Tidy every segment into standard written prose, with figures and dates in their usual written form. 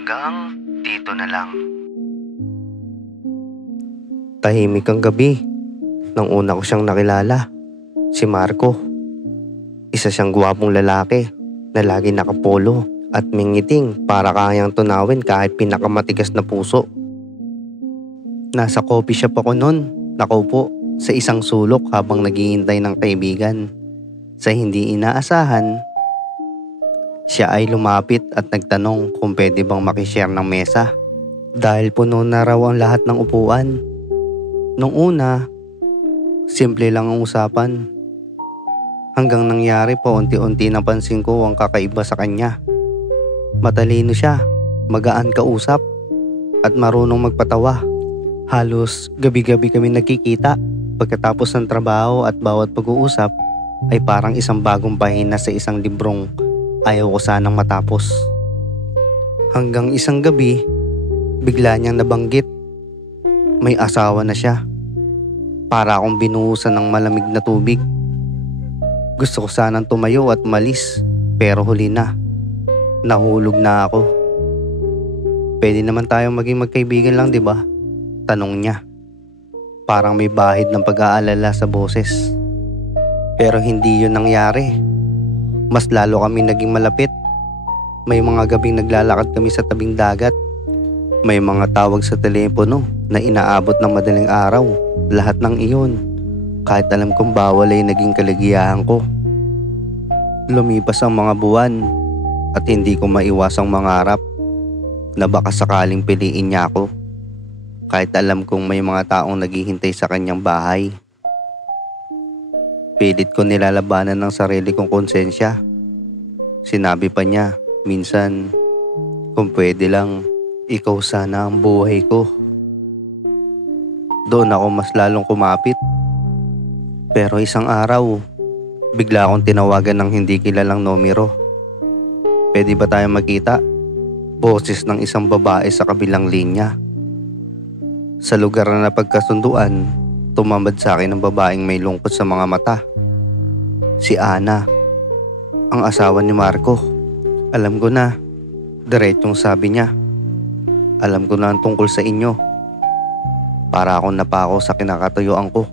Hanggang dito na lang. Tahimik ang gabi nang una ko siyang nakilala. Si Marco. Isa siyang gwapong lalaki na lagi nakapolo at may ngiting para kayang tunawin kahit pinakamatigas na puso. Nasa coffee shop ako noon, nakaupo sa isang sulok habang naghihintay ng kaibigan. Sa hindi inaasahan, siya ay lumapit at nagtanong kung pwede bang makishare ng mesa. Dahil puno na raw ang lahat ng upuan. Nung una, simple lang ang usapan. Hanggang nangyari po unti-unti napansin ko ang kakaiba sa kanya. Matalino siya, magaan kausap, at marunong magpatawa. Halos gabi-gabi kami nagkikita pagkatapos ng trabaho at bawat pag-uusap ay parang isang bagong pahina sa isang librong ayaw ko sanang matapos. Hanggang isang gabi, bigla niyang nabanggit. May asawa na siya. Para akong binuhusan ng malamig na tubig. Gusto ko sanang tumayo at umalis, pero huli na. Nahulog na ako. Pwede naman tayong maging magkaibigan lang, di ba? Tanong niya. Parang may bahid ng pag-aalala sa boses. Pero hindi yun nangyari. Mas lalo kami naging malapit. May mga gabing naglalakad kami sa tabing dagat. May mga tawag sa telepono na inaabot ng madaling araw. Lahat ng iyon, kahit alam kong bawal ay naging kaligayahan ko. Lumipas ang mga buwan at hindi ko maiwasang mangarap na baka sakaling piliin niya ako. Kahit alam kong may mga taong naghihintay sa kanyang bahay. Pilit ko nilalabanan ng sarili kong konsensya. Sinabi pa niya, minsan, kung pwede lang, ikaw sana ang buhay ko. Doon ako mas lalong kumapit. Pero isang araw, bigla akong tinawagan ng hindi kilalang numero. Pwede ba tayong magkita? Boses ng isang babae sa kabilang linya. Sa lugar na napagkasunduan, tumambad sa akin ang babaeng may lungkot sa mga mata. Si Ana, ang asawa ni Marco. Alam ko na, diretsong sabi niya. Alam ko na ang tungkol sa inyo. Para akong napako sa kinakatuyuan ko.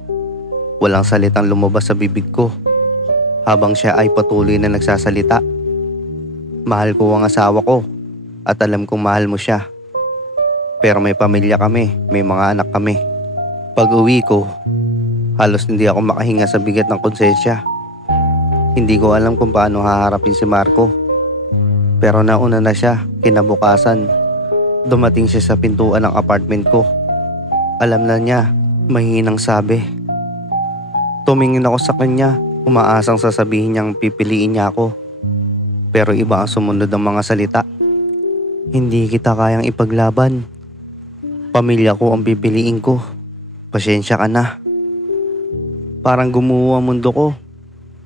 Walang salitang lumabas sa bibig ko. Habang siya ay patuloy na nagsasalita. Mahal ko ang asawa ko at alam kong mahal mo siya. Pero may pamilya kami, may mga anak kami. Pag uwi ko, halos hindi ako makahinga sa bigat ng konsensya. Hindi ko alam kung paano haharapin si Marco. Pero nauna na siya, kinabukasan. Dumating siya sa pintuan ng apartment ko. Alam na niya, mahinang sabi. Tumingin ako sa kanya, umaasang sasabihin niyang pipiliin niya ako. Pero iba ang sumunod ng mga salita. Hindi kita kayang ipaglaban. Pamilya ko ang pipiliin ko. Pasensya ka na. Parang gumuho ang mundo ko.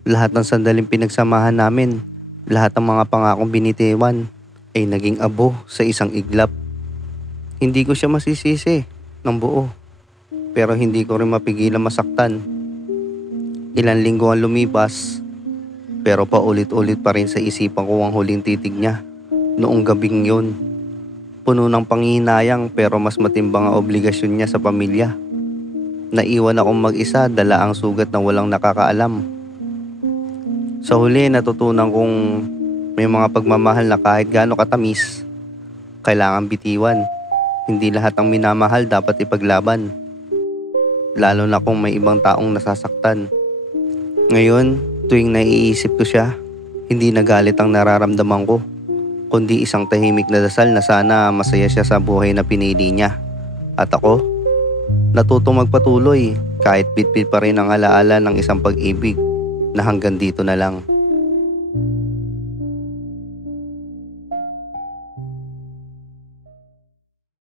Lahat ng sandaling pinagsamahan namin, lahat ng mga pangakong binitiwan ay naging abo sa isang iglap. Hindi ko siya masisisi ng buo. Pero hindi ko rin mapigilan masaktan. Ilang linggo ang lumipas, pero paulit-ulit pa rin sa isipan ko ang huling titig niya noong gabing yun. Puno ng panghihinayang pero mas matimbang ang obligasyon niya sa pamilya. Naiwan akong mag-isa, dala ang sugat na walang nakakaalam. Sa huli natutunan kong may mga pagmamahal na kahit gaano katamis, kailangan bitiwan. Hindi lahat ng minamahal dapat ipaglaban. Lalo na kung may ibang taong nasasaktan. Ngayon, tuwing naiisip ko siya, hindi nagalit ang nararamdaman ko, kundi isang tahimik na dasal na sana masaya siya sa buhay na pinili niya. At ako, natutong magpatuloy kahit bitbit pa rin ang alaala ng isang pag-ibig na hanggang dito na lang.